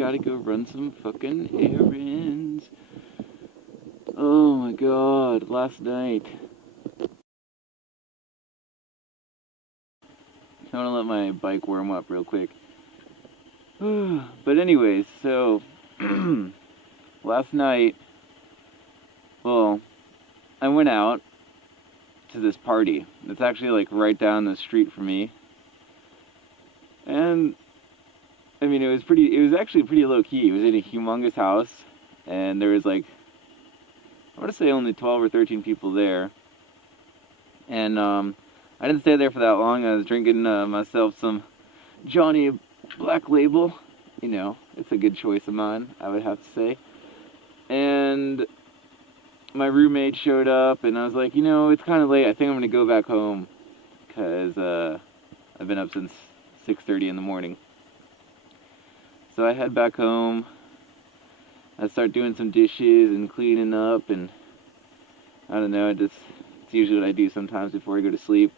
gotta go run some fucking errands. Oh my god, last night. I wanna let my bike warm up real quick. But anyways, so last night, well, I went out to this party. It's actually like right down the street from me. And I mean, it was actually pretty low key. It was in a humongous house, and there was like, I want to say only 12 or 13 people there. And I didn't stay there for that long. I was drinking myself some Johnny Black Label. You know, it's a good choice of mine, I would have to say. And my roommate showed up, and I was like, you know, it's kind of late. I think I'm going to go back home, because I've been up since 6:30 in the morning. So I head back home. I start doing some dishes and cleaning up, and I don't know, it's usually what I do sometimes before I go to sleep.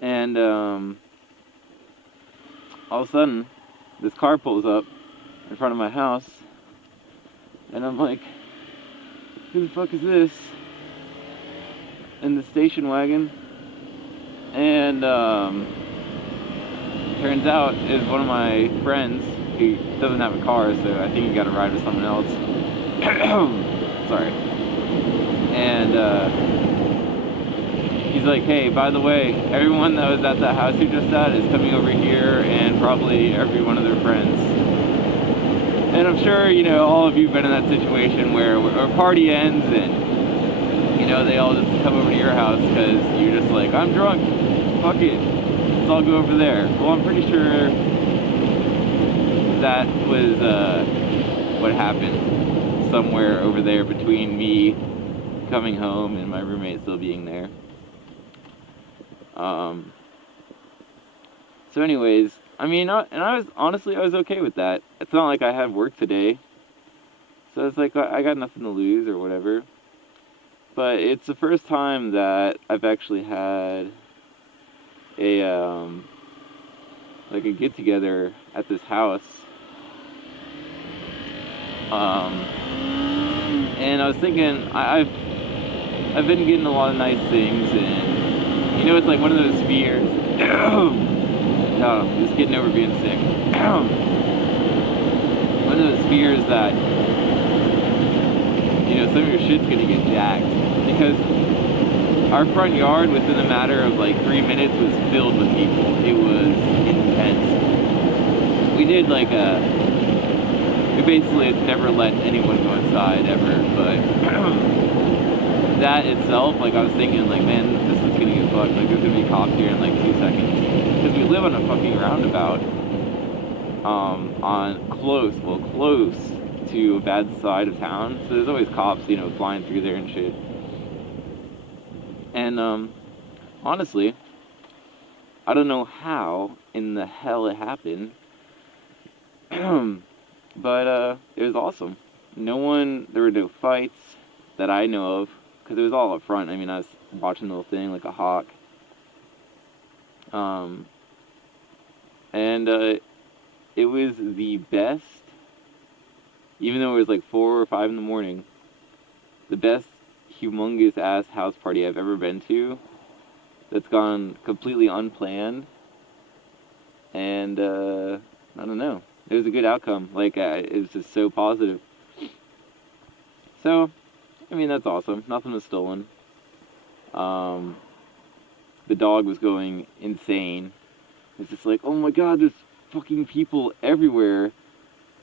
And all of a sudden, this car pulls up in front of my house, and I'm like, who the fuck is this? In the station wagon. And turns out it's one of my friends who doesn't have a car, so I think he got a ride with someone else. Sorry. And he's like, hey, by the way, everyone that was at that house you just at is coming over here, and probably every one of their friends. And I'm sure, you know, all of you have been in that situation where a party ends and, you know, they all just come over to your house because you're just like, I'm drunk, fuck it, let's all go over there. Well, I'm pretty sure that was what happened somewhere over there between me coming home and my roommate still being there. So anyways, I mean, and I was okay with that. It's not like I had work today, so it's like I got nothing to lose or whatever. But it's the first time that I've actually had a like a get together at this house. And I was thinking, I've been getting a lot of nice things, and you know, it's like one of those fears. No, just getting over being sick. One of those fears that, you know, some of your shit's gonna get jacked, because our front yard within a matter of like 3 minutes was filled with people. It was intense. We did like we basically never let anyone go inside ever, but that itself, like I was thinking like, man, this is gonna get fucked. Like there's gonna be cops here in like 2 seconds. Because we live on a fucking roundabout, close to a bad side of town, so there's always cops, you know, flying through there and shit. And, honestly, I don't know how in the hell it happened, but, it was awesome. There were no fights that I know of, because it was all up front. I mean, I was watching the whole thing like a hawk. And it was the best, even though it was like 4 or 5 in the morning, the best humongous ass house party I've ever been to that's gone completely unplanned. And I don't know, it was a good outcome. Like it was just so positive. So I mean, that's awesome. Nothing was stolen. The dog was going insane. It's just like, oh my god, there's fucking people everywhere.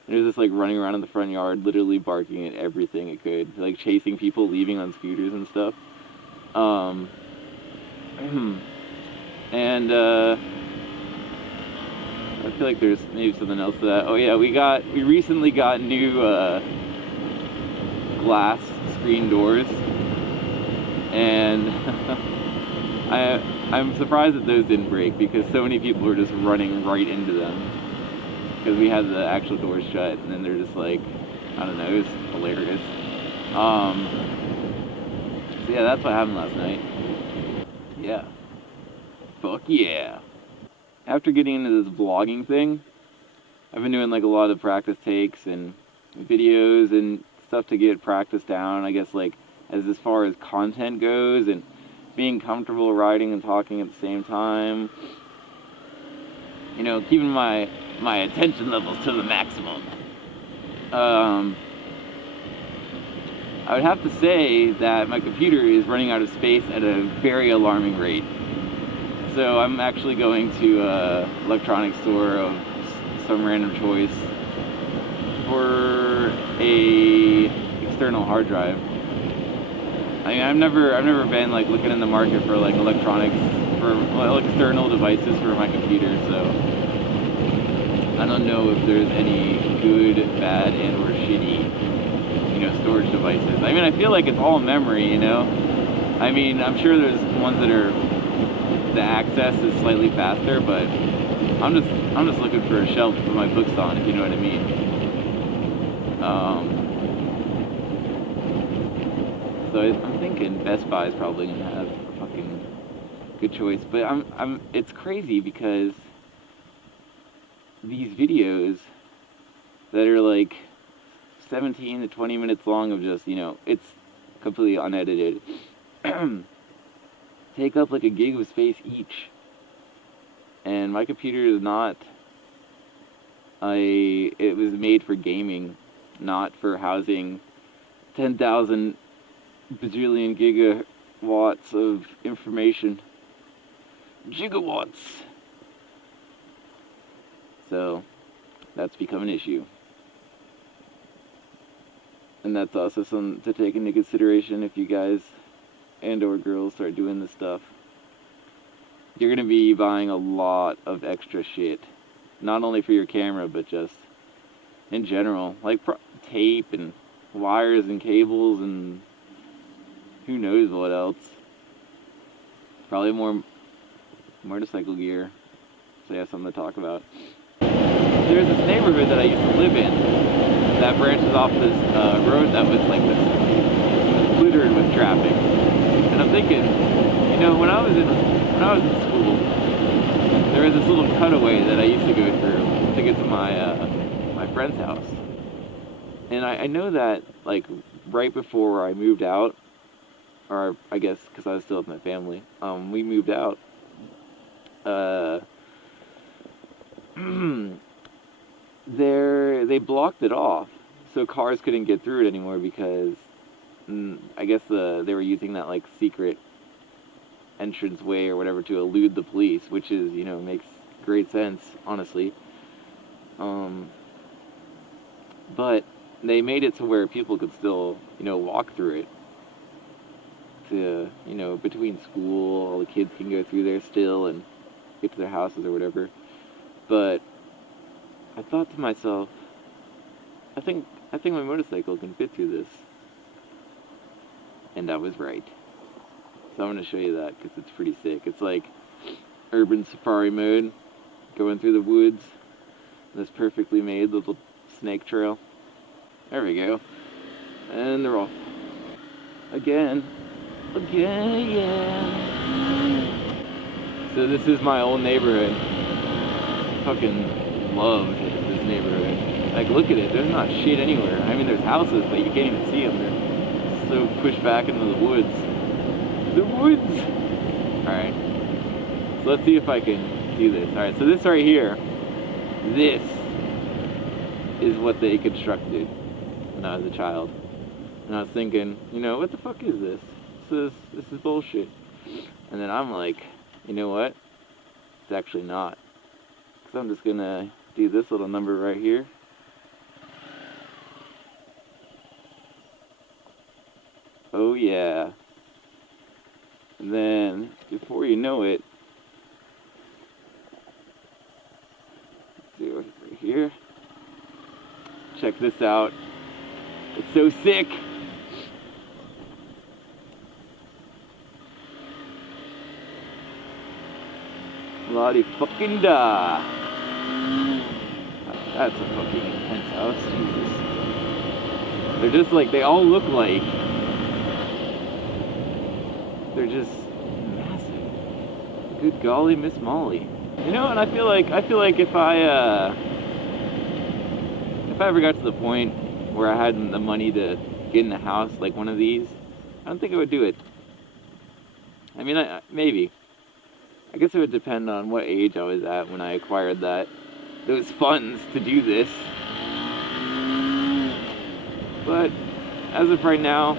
And it was just like running around in the front yard, literally barking at everything it could, like chasing people leaving on scooters and stuff. And I feel like there's maybe something else to that. Oh yeah, we recently got new glass screen doors, and I'm surprised that those didn't break, because so many people were just running right into them, because we had the actual doors shut, and then they're just like, I don't know, it was hilarious. So yeah, that's what happened last night. Yeah. Fuck yeah. After getting into this vlogging thing, I've been doing like a lot of practice takes and videos and stuff to get practice down, I guess, like as far as content goes, and being comfortable riding and talking at the same time. You know, keeping my attention levels to the maximum. I would have to say that my computer is running out of space at a very alarming rate. So I'm actually going to an electronics store of some random choice for a external hard drive. I mean, I've never been like looking in the market for like electronics for external devices for my computer, so I don't know if there's any good, bad, and or shitty, you know, storage devices. I mean, I feel like it's all memory, you know. I mean, I'm sure there's ones that are, the access is slightly faster, but I'm just looking for a shelf to put my books on, if you know what I mean. So I'm thinking Best Buy is probably gonna have a fucking good choice, but it's crazy because these videos that are like 17 to 20 minutes long of just, you know, it's completely unedited, take up like a gig of space each. And my computer is not it was made for gaming, not for housing 10,000 bajillion gigawatts of information. Gigawatts! So, that's become an issue. And that's also something to take into consideration if you guys and or girls start doing this stuff. You're going to be buying a lot of extra shit. Not only for your camera, but just in general. Like tape and wires and cables and who knows what else. Probably more motorcycle gear. So you have something to talk about. There's this neighborhood that I used to live in that branches off this road that was like this, it was littered with traffic. And I'm thinking, you know, when I was in school, there was this little cutaway that I used to go through to get to my friend's house. And I know that, like, right before I moved out, or I guess because I was still with my family, we moved out. They blocked it off, so cars couldn't get through it anymore because I guess they were using that like secret entrance way or whatever to elude the police, which is, you know, makes great sense, honestly. But they made it to where people could still, you know, walk through it. To, you know, between school, all the kids can go through there still and get to their houses or whatever. But I thought to myself, I think my motorcycle can fit through this. And I was right. So I'm going to show you that because it's pretty sick. It's like urban safari mode, going through the woods. This perfectly made little snake trail. There we go. And they're off. Again, yeah. So this is my old neighborhood. Fucking loved this neighborhood. Like, look at it. There's not shit anywhere. I mean, there's houses, but you can't even see them. They're so pushed back into the woods. The woods! Alright. So let's see if I can do this. Alright, so this right here, this is what they constructed when I was a child. And I was thinking, you know, what the fuck is this? This is bullshit. And then I'm like, you know what? It's actually not. So I'm just gonna do this little number right here. Oh yeah. And then, before you know it, let's do it right here. Check this out. It's so sick. Bloody fucking da. That's a fucking intense house. Jesus. They're just like, they all look like, they're just massive. Good golly, Miss Molly. You know, and I feel like if I if I ever got to the point where I had the money to get in a house like one of these, I don't think I would do it. I mean, maybe. I guess it would depend on what age I was at when I acquired those funds to do this. But as of right now,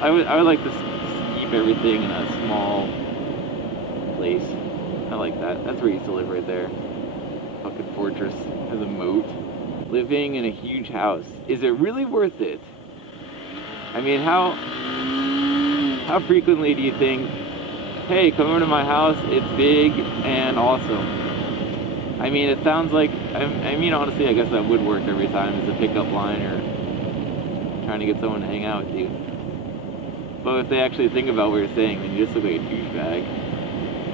I would like to keep everything in a small place. I like that. That's where I used to live, right there. Fucking fortress has a moat. Living in a huge house. Is it really worth it? I mean, how frequently do you think, hey, come over to my house, it's big and awesome? I mean, it sounds like, I mean, honestly, I guess that would work every time as a pickup line or trying to get someone to hang out with you. But if they actually think about what you're saying, then you just look like a douchebag.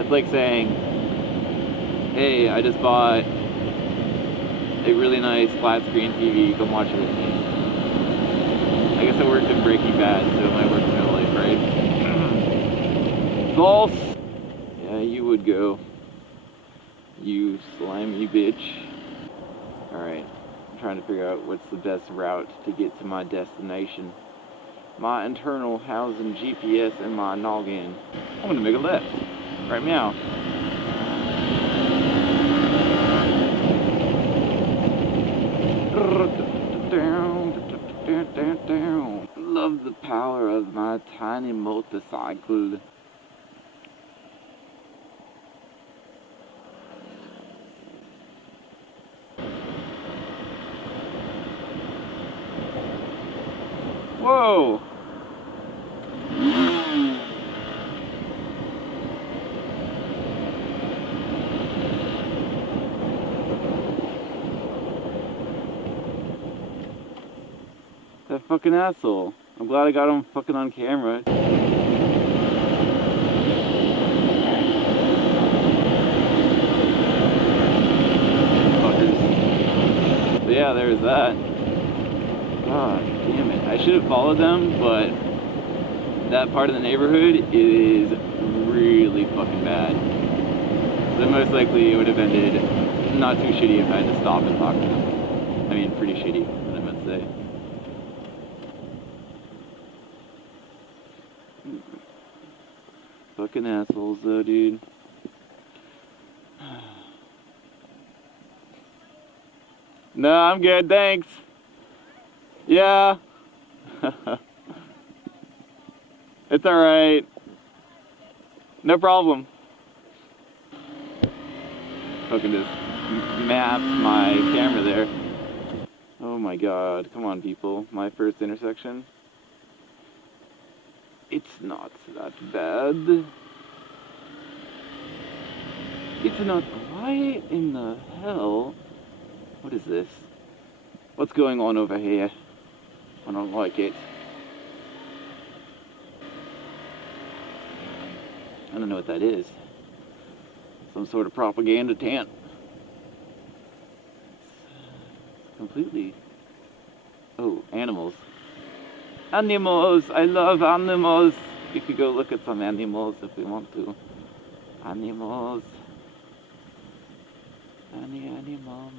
It's like saying, hey, I just bought a really nice flat screen TV, come watch it with me. I guess it worked in Breaking Bad, so it might work in real life, right? False! Yeah, you would go. You slimy bitch. Alright, I'm trying to figure out what's the best route to get to my destination. My internal housing GPS and my noggin. I'm gonna make a left. Right meow. Love the power of my tiny motorcycle. Whoa! That fucking asshole. I'm glad I got him fucking on camera. Fuckers. But yeah, there's that. God damn it. I should have followed them, but that part of the neighborhood is really fucking bad. So most likely it would have ended not too shitty if I had to stop and talk to them. I mean, pretty shitty, what I meant to say. Fucking assholes though, dude. No, I'm good, thanks. Yeah. It's alright. No problem. Fucking just mapped my camera there. Oh my god, come on people. My first intersection. It's not that bad. It's not. Why in the hell? What is this? What's going on over here? I don't like it. I don't know what that is. Some sort of propaganda tent. It's completely... Oh, animals. Animals! I love animals! We could go look at some animals if we want to. Animals. Any animal.